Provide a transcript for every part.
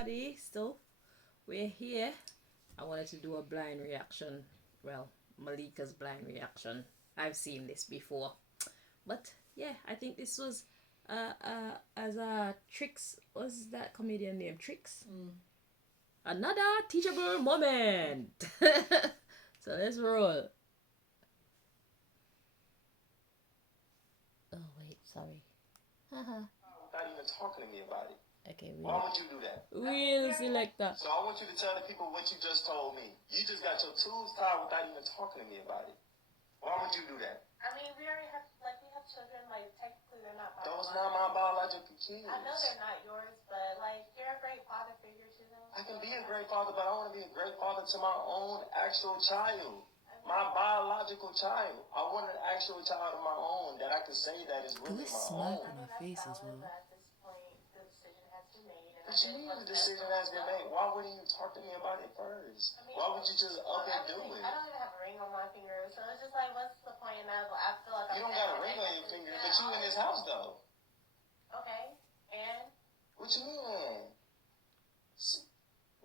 everybody. So we're here. I wanted to do a blind reaction. Well, Malika's blind reaction. I've seen this before. But yeah, I think this was as a Trix, was that comedian name? Trix? Another teachable moment. So let's roll. Oh wait, sorry. Haha. Not even talking to me about it. Okay, Why would you do that? we'll select that. So I want you to tell the people what you just told me. You just got your tools tied without even talking to me about it. Why would you do that? I mean, we already have, we have children, technically they're not Those not my biological kids. I know they're not yours, but, you're a great father figure to them. I can be a great father, but I want to be a great father to my own actual child. My biological child. I want an actual child of my own that I can say that is really my own. On her face as well. At this point, the decision has been made. What you mean the decision has been made? Why wouldn't you talk to me about it first? Why would you just up and do it? I don't even have a ring on my finger, so it's just what's the point in that? I feel like you don't got a ring on your finger, but you in this house though. Okay, and? What you mean?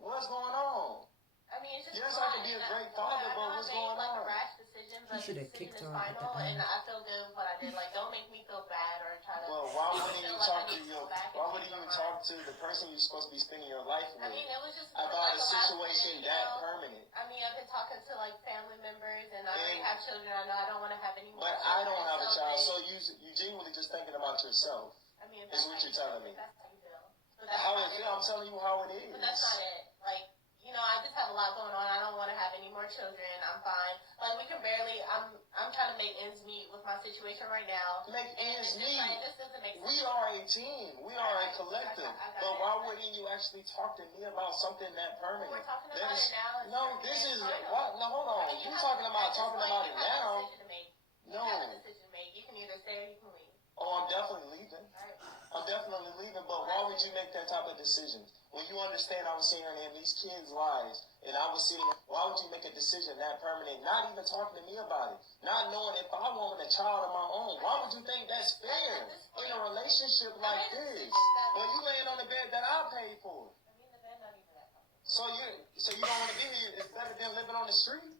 What's going on? I mean, it's just yes, I can be a great father, but what's going on? A rash decision, but should have kicked her out at the final, end. and I feel good with what I did. Don't make me feel bad or try to. Well, why wouldn't you talk to Why wouldn't you talk to the person you're supposed to be spending your life with? I mean, it was just about a situation that permanent. I mean, I've been talking to family members, and I already have children. I know I don't want to have any more. But I don't have a child, so you genuinely just thinking about yourself. I mean, is what you're telling me. That's how you feel. How it feel? I'm telling you how it is. But that's not it. I just have a lot going on. I don't want to have any more children. I'm fine. We can barely. I'm trying to make ends meet with my situation right now. Make ends meet. This doesn't make sense. We are a team. We are a collective. But why wouldn't you actually talk to me about something that permanent? We're talking about it now. No, this is what? No, hold on. You're talking about it now. No. You have a decision to make. You can either stay or you can leave. Oh, I'm definitely leaving. I'm definitely leaving, but why would you make that type of decision? When you understand I was sitting in these kids' lives, and I was sitting, why would you make a decision that permanent, not even talking to me about it, not knowing if I wanted a child of my own? Why would you think that's fair in a relationship like this? Well, you laying on the bed that I paid for. I mean, the bed not even that comfortable. So you don't want to be here. It's better than living on the street?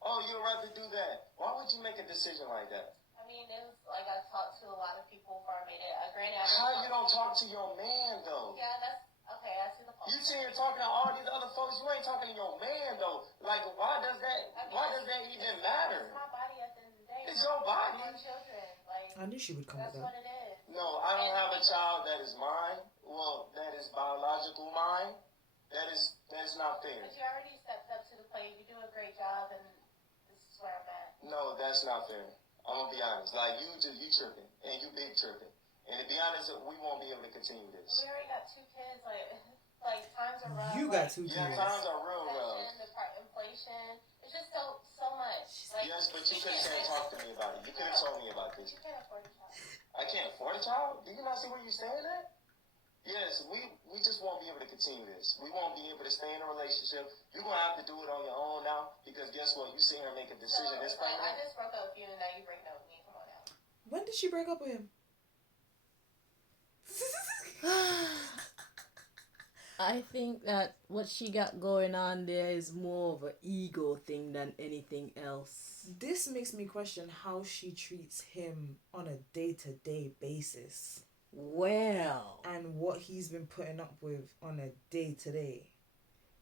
Oh, you'd rather do that. Why would you make a decision like that? I mean, it was I talked to a lot of people before I made it. Granted, how you don't talk to your man though? Yeah, that's okay. I see the point. You sitting here talking to all these other folks. You ain't talking to your man though. Why does that? Why does that even matter? It's my body at the end of the day. It's your body. Children, I knew she would come with that. That's what it is. No, I don't have a child that is mine. Well, that is biological mine. That is not fair. But you already stepped up to the plate. You do a great job, and this is where I'm at. No, that's not fair. I'm gonna be honest. You tripping, and you big tripping. And to be honest, we won't be able to continue this. We already got 2 kids. Times are rough. You got 2 kids. Yeah, times are real rough. The inflation. It's just so much. Yes, but you could have talked to me about it. You could have told me about this. You can't afford a child. I can't afford a child? Do you not see where you're staying at? Yes, we just won't be able to continue this. We won't be able to stay in a relationship. You're going to have to do it on your own now because guess what? You sit here and make a decision. I This permanent. just broke up with you and now you break up with me. Come on now. When did she break up with him? I think that what she got going on there is more of an ego thing than anything else. This makes me question how she treats him on a day-to-day basis. Well. And what he's been putting up with on a day-to-day.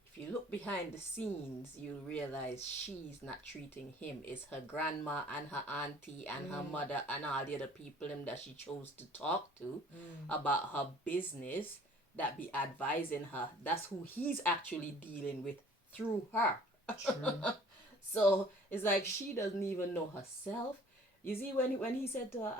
If you look behind the scenes, you'll realize she's not treating him. It's her grandma and her auntie and her mother and all the other people that she chose to talk to about her business that be advising her. That's who he's actually dealing with through her. True. So it's like she doesn't even know herself. You see, when he said to her,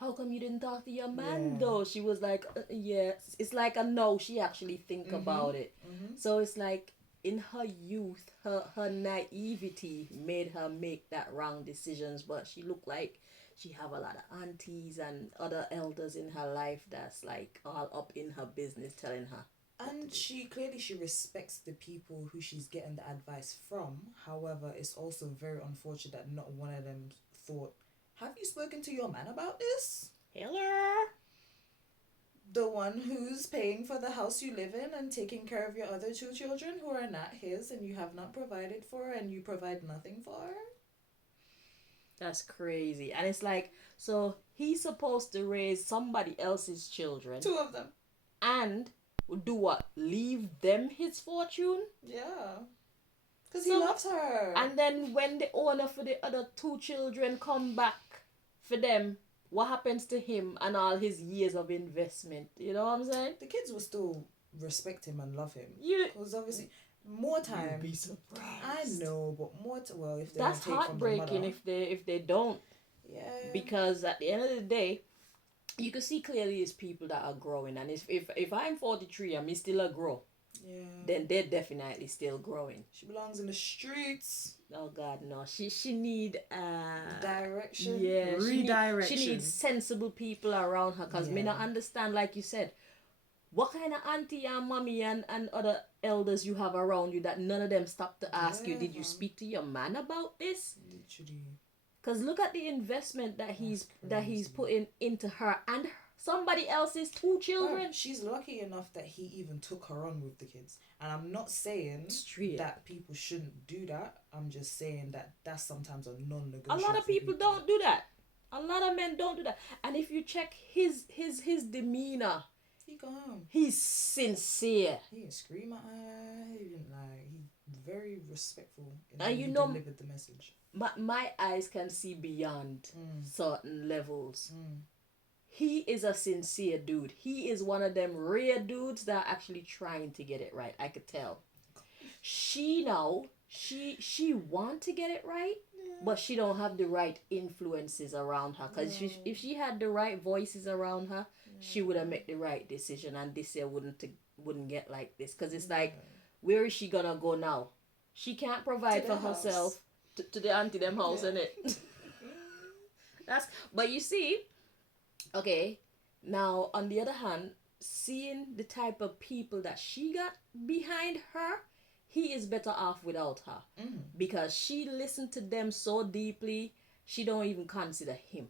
how come you didn't talk to your man though? She was like, yeah. It's like a no. She actually think about it. So it's like in her youth, her naivety made her make that wrong decisions. But she looked like she have a lot of aunties and other elders in her life that's like all up in her business telling her. And she respects the people who she's getting the advice from. However, it's also very unfortunate that not one of them thought, have you spoken to your man about this? Hello? The one who's paying for the house you live in and taking care of your other two children who are not his and you have not provided for and you provide nothing for? That's crazy. And it's like, so he's supposed to raise somebody else's children. 2 of them. And do what? Leave them his fortune? Yeah. Because he loves her. And then when the owner for the other 2 children come back for them, what happens to him and all his years of investment? You know what I'm saying? The kids will still respect him and love him. Because obviously, more time. You'd be surprised. I know, but more well, if they that's don't take heartbreaking from the mother, if they don't. Yeah. Because at the end of the day, you can see clearly it's people that are growing, and if I'm 43 and me still a grow, yeah, then they're definitely still growing. She belongs in the streets. Oh God, no. She need direction. Yeah, redirection. She needs sensible people around her, because me not understand, like you said, what kind of auntie and mommy and other elders you have around you that none of them stop to ask you, did you speak to your man about this? Literally. Because look at the investment that he's putting into her and somebody else's 2 children. Bro, she's lucky enough that he even took her on with the kids. And I'm not saying that people shouldn't do that. I'm just saying that that's sometimes a non-negotiable. A lot of people don't do that. A lot of men don't do that. And if you check his demeanor, he gone. He's sincere. He didn't scream at her. He didn't lie. He's very respectful in how he delivered the message. My eyes can see beyond certain levels. He is a sincere dude. He is one of them rare dudes that are actually trying to get it right. I could tell. She want to get it right, but she don't have the right influences around her. Because if she had the right voices around her, she would have made the right decision, and this year wouldn't get like this. Because it's like, where is she gonna go now? She can't provide for herself to the auntie them house, innit? But you see, okay, now on the other hand, seeing the type of people that she got behind her, he is better off without her. Because she listened to them so deeply, she don't even consider him.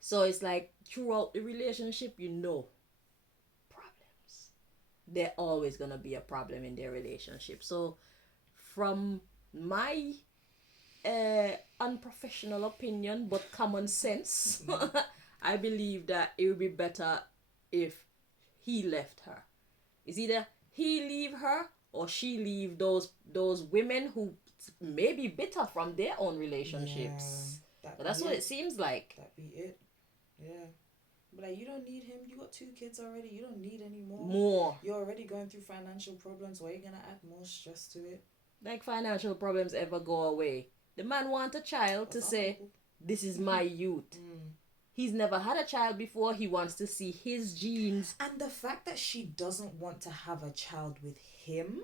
So it's like, throughout the relationship, problems. They're always going to be a problem in their relationship. So from my unprofessional opinion, but common sense, I believe that it would be better if he left her. It's either he leave her or she leave those women who may be bitter from their own relationships. But that's what it seems like. That be it. Yeah. But like, you don't need him. You got 2 kids already. You don't need any more. You're already going through financial problems. Why are you going to add more stress to it? Like financial problems ever go away. The man wants a child to say, this is my youth. He's never had a child before. He wants to see his genes. And the fact that she doesn't want to have a child with him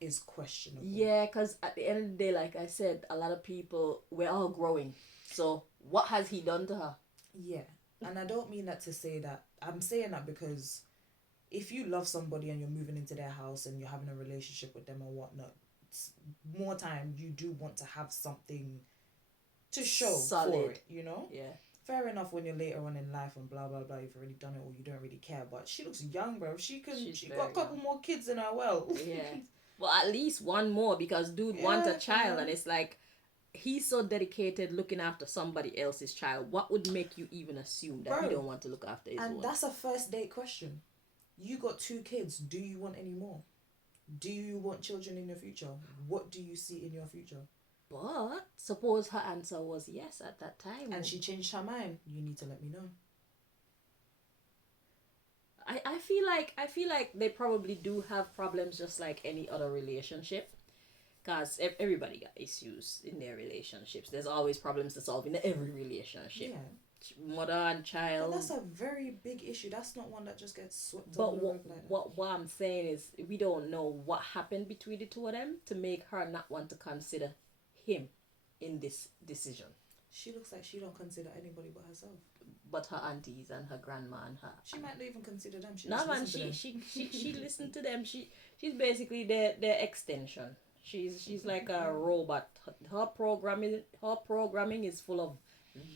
is questionable. Yeah, because at the end of the day, like I said, a lot of people, we're all growing. So what has he done to her? Yeah. And I don't mean that to say that. I'm saying that because if you love somebody and you're moving into their house and you're having a relationship with them or whatnot, more time you do want to have something to show for it, you know? Yeah. Fair enough when you're later on in life and blah blah blah, you've already done it or you don't really care, but she looks young, bro. She got a couple more kids in her well. Yeah. Well, at least one more, because dude wants a child, and it's like, he's so dedicated looking after somebody else's child. What would make you even assume that he don't want to look after his own? And that's a first date question. You got 2 kids. Do you want any more? Do you want children in your future? What do you see in your future? But suppose her answer was yes at that time. And she changed her mind. You need to let me know. I feel like they probably do have problems just like any other relationship. Because everybody got issues in their relationships. There's always problems to solve in every relationship. Yeah. Mother and child. But that's a very big issue. That's not one that just gets swept But under the rug like that. What I'm saying is, we don't know what happened between the 2 of them to make her not want to consider him in this decision. She looks like she don't consider anybody but herself. But her aunties and her grandma and her. She might not even consider them. She listened to them. She's basically their extension. She's like a robot. Her programming is full of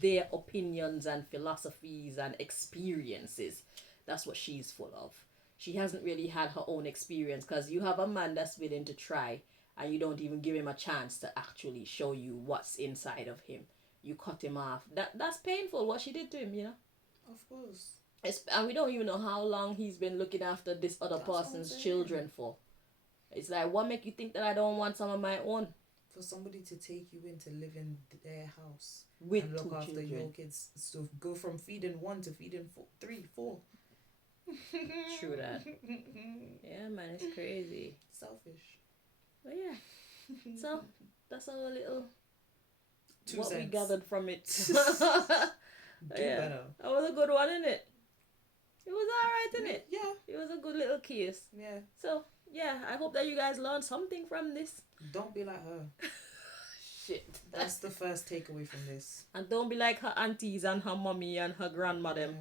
their opinions and philosophies and experiences. that's what she's full of. She hasn't really had her own experience, because you have a man that's willing to try and you don't even give him a chance to actually show you what's inside of him. You cut him off. That's painful what she did to him, you know. Of course. And we don't even know how long he's been looking after this other person's children for. It's like, what make you think that I don't want some of my own? For somebody to take you in to live in their house with and look after children. your kids, so go from feeding 1 to feeding 3, 4. True that. Yeah, man, it's crazy. Selfish. But yeah, so that's our little 2 what cents. we gathered from it. Do better. That was a good one, innit? It was alright, innit? Yeah. It was a good little case. Yeah. So yeah, I hope that you guys learned something from this. Don't be like her. Shit. That's the first takeaway from this. And don't be like her aunties and her mommy and her grandmother.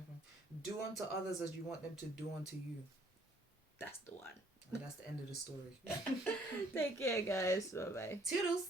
Do unto others as you want them to do unto you. That's the one. And that's the end of the story. Take care, guys. Bye bye. Toodles.